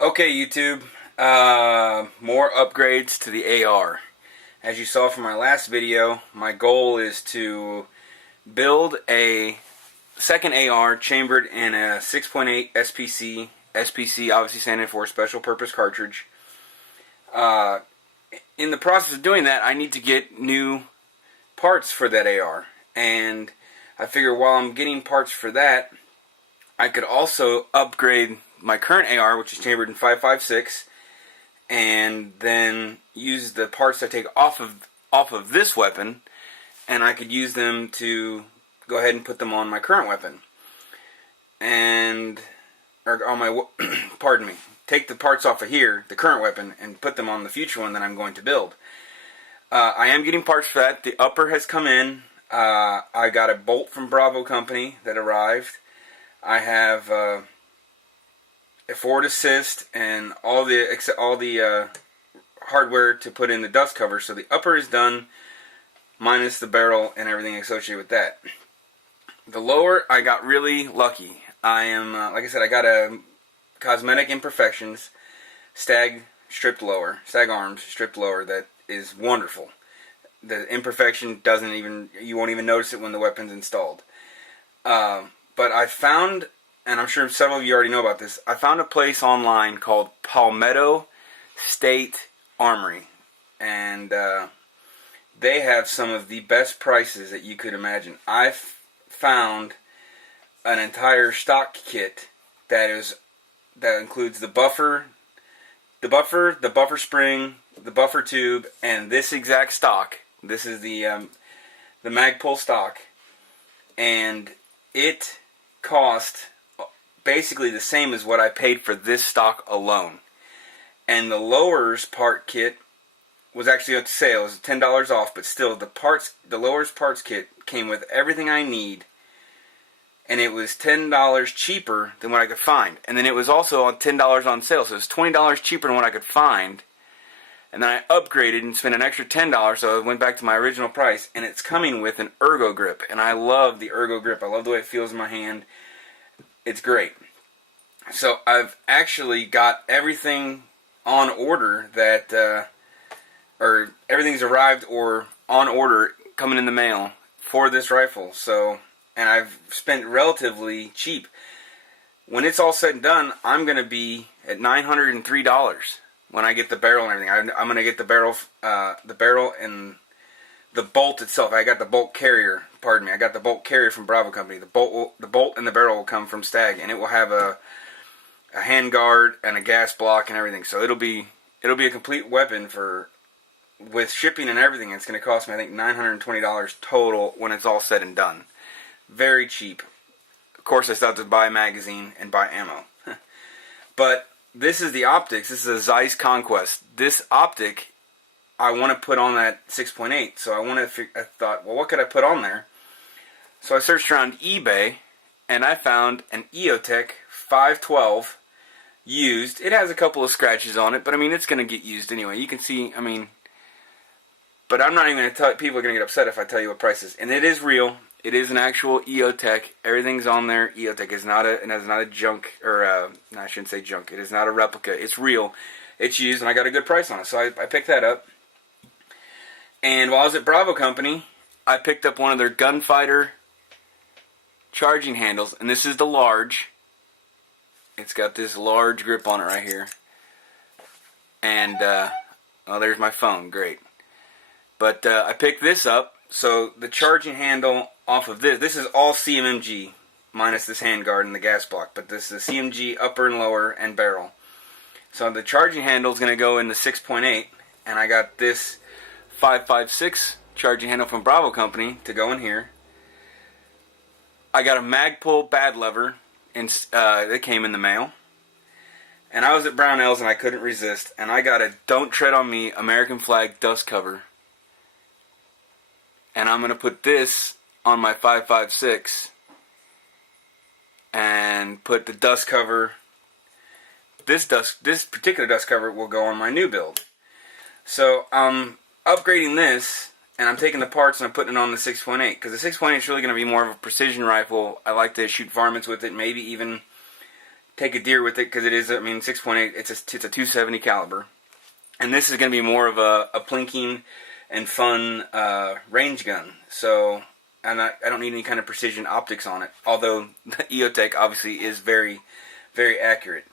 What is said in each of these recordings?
Okay, YouTube, more upgrades to the AR. As you saw from my last video, my goal is to build a second AR chambered in a 6.8 SPC, SPC obviously standing for Special Purpose Cartridge. In the process of doing that, I need to get new parts for that AR, and I figure while I'm getting parts for that, I could also upgrade my current AR, which is chambered in 5.56, and then use the parts I take off of this weapon, and I could use them to go ahead and put them on my current weapon, or on my pardon me, take the parts off of here, the current weapon, and put them on the future one that I'm going to build. I am getting parts for that. The upper has come in. I got a bolt from Bravo Company that arrived. I have a forward assist and all the hardware to put in the dust cover. So the upper is done, minus the barrel and everything associated with that. The lower, I got really lucky. I am, like I said, I got a Cosmetic Imperfections stag arms stripped lower that is wonderful. The imperfection you won't even notice it when the weapon's installed. But I found, and I'm sure several of you already know about this, I found a place online called Palmetto State Armory. And they have some of the best prices that you could imagine. I've found an entire stock kit that includes the buffer spring, the buffer tube, and this exact stock. This is the Magpul stock, and it cost basically the same as what I paid for this stock alone. And the lowers part kit was actually on sale. It was $10 off, but still, the lowers parts kit came with everything I need, and it was $10 cheaper than what I could find. And then it was also on $10 on sale, so it was $20 cheaper than what I could find. And then I upgraded and spent an extra $10, so I went back to my original price, and it's coming with an ergo grip. And I love the ergo grip. I love the way it feels in my hand. It's great. So I've actually got everything on order or everything's arrived or on order coming in the mail for this rifle. So, and I've spent relatively cheap. When it's all said and done, I'm going to be at $903 when I get the barrel and everything. I'm going to get the barrel and the bolt itself. I got the bolt carrier. Pardon me. I got the bolt carrier from Bravo Company. The bolt and the barrel will come from Stag, and it will have a hand guard and a gas block and everything. So it'll be a complete weapon with shipping and everything. It's going to cost me, I think, $920 total when it's all said and done. Very cheap. Of course, I still have to buy a magazine and buy ammo. But this is the optics. This is a Zeiss Conquest. This optic I want to put on that 6.8. So I thought, well, what could I put on there? So I searched around eBay, and I found an EOTech 512 used. It has a couple of scratches on it, but I mean, it's going to get used anyway. You can see, I mean, but I'm not even going to tell people are going to get upset if I tell you what price it is. And it is real. It is an actual EOTech. Everything's on there. EOTech is not a junk, or no, I shouldn't say junk. It is not a replica. It's real. It's used, and I got a good price on it. So I picked that up. And while I was at Bravo Company, I picked up one of their gunfighter charging handles, and this is the large. It's got this large grip on it right here. And, oh, there's my phone. Great. But I picked this up. So the charging handle off of this is all CMMG, minus this handguard and the gas block. But this is CMG upper and lower and barrel. So the charging handle is going to go in the 6.8, and I got this 5.56 charging handle from Bravo Company to go in here. I got a Magpul bad lever, and it came in the mail. And I was at Brownells and I couldn't resist, and I got a Don't Tread on Me American flag dust cover. And I'm going to put this on my 5.56 and put the dust cover. This particular dust cover will go on my new build. So I'm upgrading this, and I'm taking the parts and I'm putting it on the 6.8, because the 6.8 is really going to be more of a precision rifle. I like to shoot varmints with it, maybe even take a deer with it because it is, I mean, 6.8. It's a 270 caliber, and this is going to be more of a plinking and fun range gun. So, and I don't need any kind of precision optics on it. Although the EOTech obviously is very, very accurate,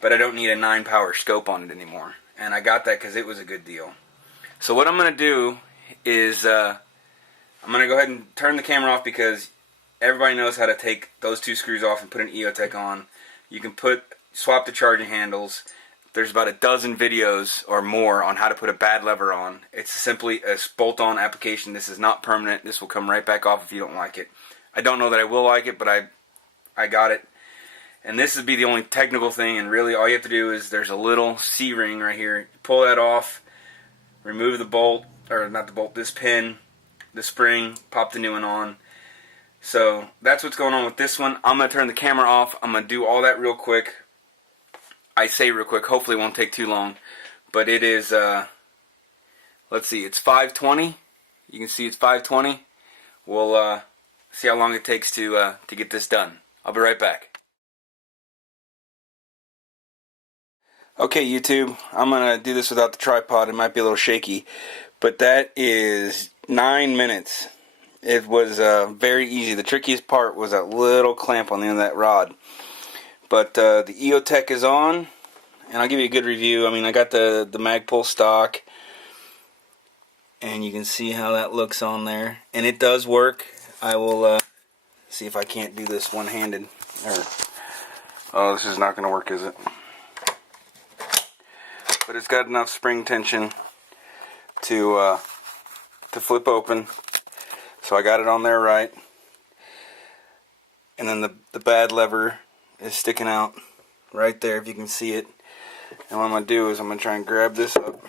but I don't need a 9-power scope on it anymore. And I got that because it was a good deal. So what I'm going to do is I'm going to go ahead and turn the camera off because everybody knows how to take those 2 screws off and put an EOTech on. You can swap the charging handles. There's about a dozen videos or more on how to put a bad lever on. It's simply a bolt-on application. This is not permanent. This will come right back off if you don't like it. I don't know that I will like it, but I got it. And this would be the only technical thing, and really all you have to do is there's a little C-ring right here. Pull that off, remove the bolt, or not the bolt, this pin, the spring, pop the new one on. So that's what's going on with this one. I'm going to turn the camera off. I'm going to do all that real quick. I say real quick, hopefully it won't take too long. But it is, let's see, it's 5:20. You can see it's 5:20. We'll see how long it takes to get this done. I'll be right back. Okay, YouTube, I'm going to do this without the tripod. It might be a little shaky, but that is 9 minutes. It was very easy. The trickiest part was that little clamp on the end of that rod. But the EOTech is on, and I'll give you a good review. I mean, I got the Magpul stock, and you can see how that looks on there. And it does work. I will see if I can't do this one-handed. Oh, this is not going to work, is it? But it's got enough spring tension to flip open. So I got it on there right. And then the bad lever is sticking out right there if you can see it. And what I'm going to do is I'm going to try and grab this up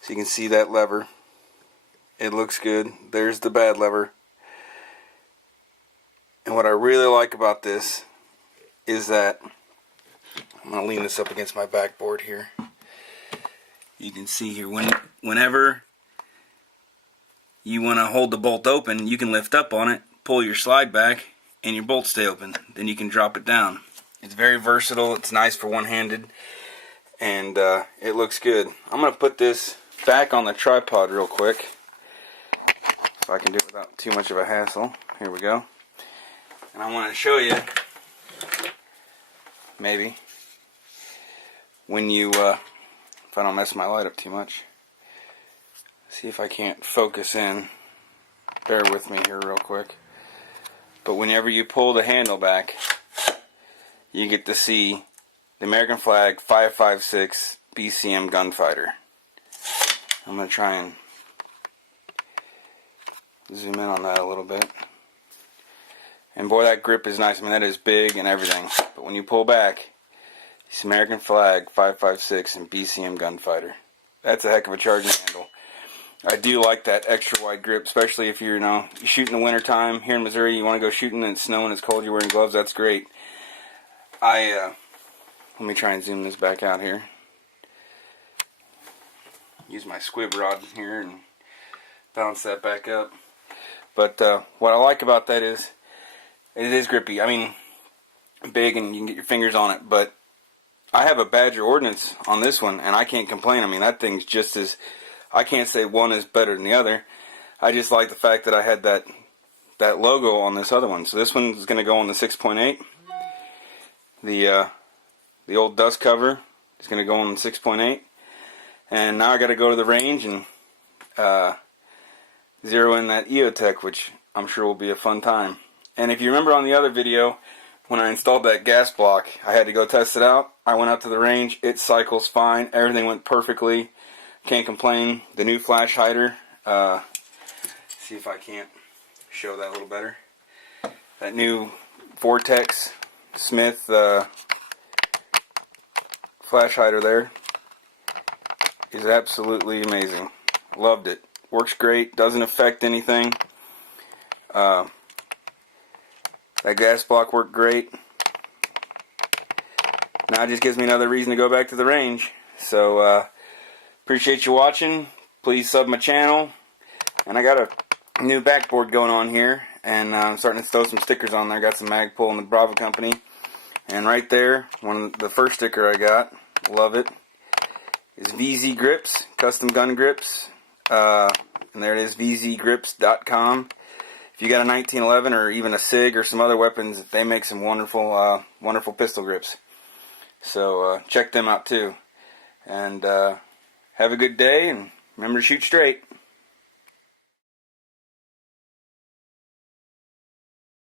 so you can see that lever. It looks good. There's the bad lever. And what I really like about this is that I'm going to lean this up against my backboard here. You can see here, whenever you want to hold the bolt open, you can lift up on it, pull your slide back, and your bolts stay open. Then you can drop it down. It's very versatile. It's nice for one-handed, and it looks good. I'm going to put this back on the tripod real quick, if I can do it without too much of a hassle. Here we go. And I want to show you, maybe, when you, if I don't mess my light up too much, see if I can't focus in. Bear with me here real quick. But whenever you pull the handle back, you get to see the American flag 5.56 BCM gunfighter. I'm going to try and zoom in on that a little bit. And boy, that grip is nice. I mean, that is big and everything. But when you pull back, it's American flag 5.56 and BCM gunfighter. That's a heck of a charging handle. I do like that extra wide grip, especially if you're, you shoot in the winter time here in Missouri. You want to go shooting and it's snowing, it's cold, you're wearing gloves. That's great. Let me try and zoom this back out here. Use my squib rod here and bounce that back up. But what I like about that is it is grippy. I mean, big and you can get your fingers on it. But I have a Badger Ordnance on this one, and I can't complain. I mean, that thing's just as, I can't say one is better than the other. I just like the fact that I had that logo on this other one. So this one's going to go on the 6.8. The old dust cover is going to go on the 6.8. And now I got to go to the range and zero in that EOTech, which I'm sure will be a fun time. And if you remember on the other video, when I installed that gas block, I had to go test it out. I went out to the range. It cycles fine. Everything went perfectly. Can't complain. The new flash hider. See if I can't show that a little better. That new Vortex Smith flash hider there is absolutely amazing. Loved it. Works great. Doesn't affect anything. That gas block worked great. Now it just gives me another reason to go back to the range. So appreciate you watching. Please sub my channel. And I got a new backboard going on here, and I'm starting to throw some stickers on there. Got some Magpul and the Bravo Company. And right there, the first sticker I got, love it, is VZ Grips, custom gun grips. And there it is, vzgrips.com. If you got a 1911 or even a SIG or some other weapons, they make some wonderful, wonderful pistol grips. So check them out too. And have a good day, and remember to shoot straight.